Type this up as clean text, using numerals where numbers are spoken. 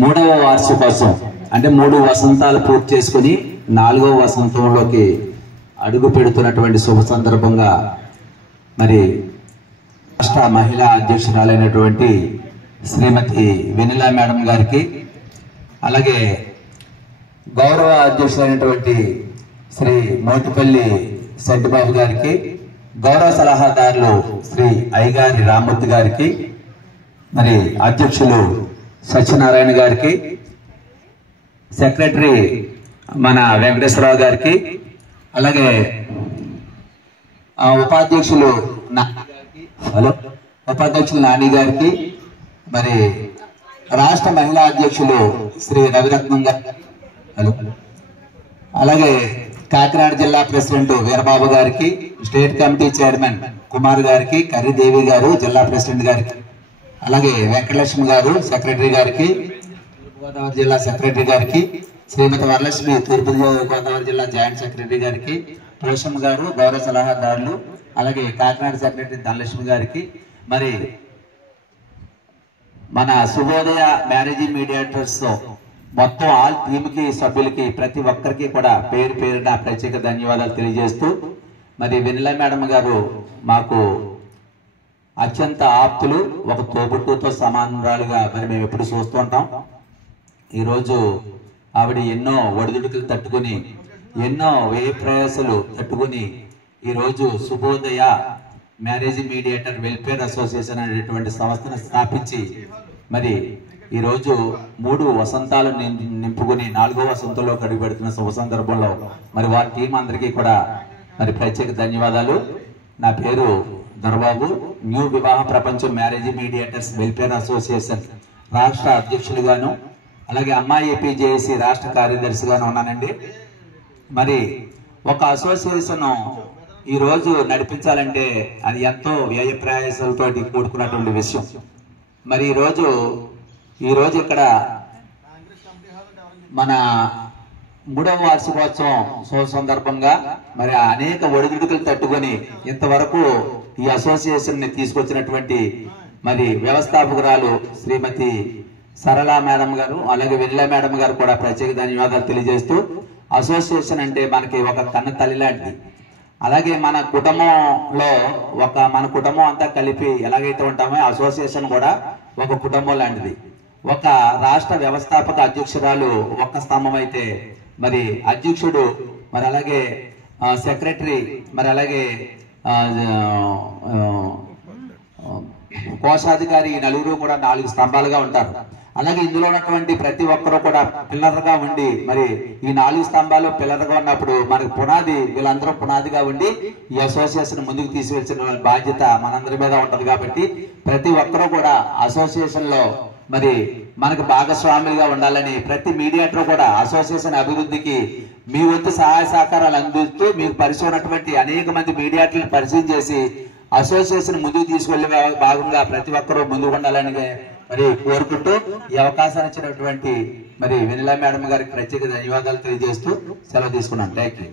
మూడవ వార్షికోత్సవం అంటే 3 వసంతాలు పూర్తి చేసుకుని 4వ వసంతంలోకి అడుగు పెడుతున్నటువంటి శుభ సందర్భంగా మరి రాష్ట్ర మహిళా అధ్యక్షురాలైనటువంటి శ్రీమతి వెనిలా మేడం గారికి, అలాగే గౌరవ అధ్యక్షులైనటువంటి శ్రీ మోటిపల్లి సెట్టిబాబు గారికి, గౌరవ సలహాదారులు శ్రీ అయ్యగారి రామ్మూర్తి గారికి, మరి అధ్యక్షులు సత్యనారాయణ గారికి, సెక్రటరీ మన వెంకటేశ్వరరావు గారికి, అలాగే ఉపాధ్యక్షులు నాని గారికి, మరి రాష్ట్ర మహిళా అధ్యక్షులు శ్రీ రవిరత్నం గారు, అలాగే కాకినాడ జిల్లా ప్రెసిడెంట్ వీరబాబు గారికి, స్టేట్ కమిటీ చైర్మన్ కుమార్ గారికి, కర్రీదేవి గారు జిల్లా ప్రెసిడెంట్ గారికి, అలాగే వెంకటలక్ష్మి గారు సెక్రటరీ గారికి, గోదావరి జిల్లా సెక్రటరీ గారికి, శ్రీమతి వరలక్ష్మి తూర్పు గోదావరి జిల్లా జాయింట్ సెక్రటరీ గారికి, పోషమ్మ గారు గౌరవ సలహాదారులు, అలాగే కాకినాడ సెక్రటరీ ధనలక్ష్మి గారికి, మరి మన శుభోదయ మ్యారేజ్ మీడియేటర్స్ మొత్తం ఆల్ టీమ్కి సభ్యులకి ప్రతి ఒక్కరికి కూడా పేరు పేరున ప్రత్యేక ధన్యవాదాలు తెలియజేస్తూ, మరి వెనిలా మేడం గారు మాకు అత్యంత ఆప్తులు, ఒక తోబుట్టుతో సమానురాలుగా మరి మేము ఎప్పుడు చూస్తూ ఉంటాం. ఈరోజు ఆవిడ ఎన్నో ఒడిదుడుకులు తట్టుకుని, ఎన్నో వ్యయ ప్రయాసాలు తట్టుకుని ఈరోజు Shubhodaya marriage mediator welfare association అనేటువంటి సంస్థను స్థాపించి మరి ఈరోజు 3 వసంతాలు నింపుకుని 4వ వసంతంలో అడుగుపెడుతున్న శుభ సందర్భంలో మరి వారి టీం అందరికీ కూడా మరి ప్రత్యేక ధన్యవాదాలు. నా పేరు దొరబాబు, న్యూ వివాహ ప్రపంచం మ్యారేజ్ మీడియేటర్స్ వెల్ఫేర్ అసోసియేషన్ రాష్ట్ర అధ్యక్షులుగాను, అలాగే అమ్మాయి ఏపీజేఏసీ రాష్ట్ర కార్యదర్శిగాను ఉన్నానండి. మరి ఒక అసోసియేషన్ ఈరోజు నడిపించాలంటే అది ఎంతో వ్యయ ప్రయాసాలతో కూడుకున్నటువంటి విషయం. మరి ఈరోజు ఇక్కడ మన 3వ వార్షికోత్సవం శుభ సందర్భంగా మరి అనేక ఒడిదుడుకులు తట్టుకొని ఇంతవరకు ఈ అసోసియేషన్ ని తీసుకొచ్చినటువంటి మరి వ్యవస్థాపకురాలు శ్రీమతి సరళ మేడం గారు, అలాగే వెనిలా మేడం గారు కూడా ప్రత్యేక ధన్యవాదాలు తెలియజేస్తూ, అసోసియేషన్ అంటే మనకి ఒక కన్న తల్లి లాంటిది. అలాగే మన కుటుంబంలో మన కుటుంబం అంతా కలిపి ఎలాగైతే ఉంటామో అసోసియేషన్ కూడా ఒక కుటుంబం లాంటిది. ఒక రాష్ట్ర వ్యవస్థాపక అధ్యక్షురాలు ఒక్క స్తంభం అయితే మరి అధ్యక్షుడు, మరి అలాగే సెక్రటరీ, మరి అలాగే కోశాధికారి, ఈ నలుగురు కూడా 4 స్తంభాలుగా ఉంటారు. అలాగే ఇందులో ఉన్నటువంటి ప్రతి ఒక్కరూ కూడా పిల్లర్గా ఉండి, మరి ఈ 4 స్తంభాలు పిల్లర్గా ఉన్నప్పుడు మనకి పునాది, వీళ్ళందరూ పునాదిగా ఉండి ఈ అసోసియేషన్ ముందుకు తీసుకెళ్చిన బాధ్యత మనందరి మీద ఉంటది. కాబట్టి ప్రతి ఒక్కరూ కూడా అసోసియేషన్ లో మరి మనకు భాగస్వాములుగా ఉండాలని ప్రతి మీడియేటర్ కూడా అసోసియేషన్ అభివృద్ధికి మీ వంతు సహాయ సహకారాలు అందిస్తూ, మీకు పరిచయం ఉన్నటువంటి అనేక మంది మీడియేటర్లను పరిచయం చేసి అసోసియేషన్ ముందుకు తీసుకెళ్లే భాగంగా ప్రతి ఒక్కరూ ముందుకు ఉండాలని మరి కోరుకుంటూ ఈ అవకాశాన్ని ఇచ్చినటువంటి మరి వెనిలా మేడం గారికి ప్రత్యేక ధన్యవాదాలు తెలియజేస్తూ సెలవు తీసుకున్నాను. Thank you.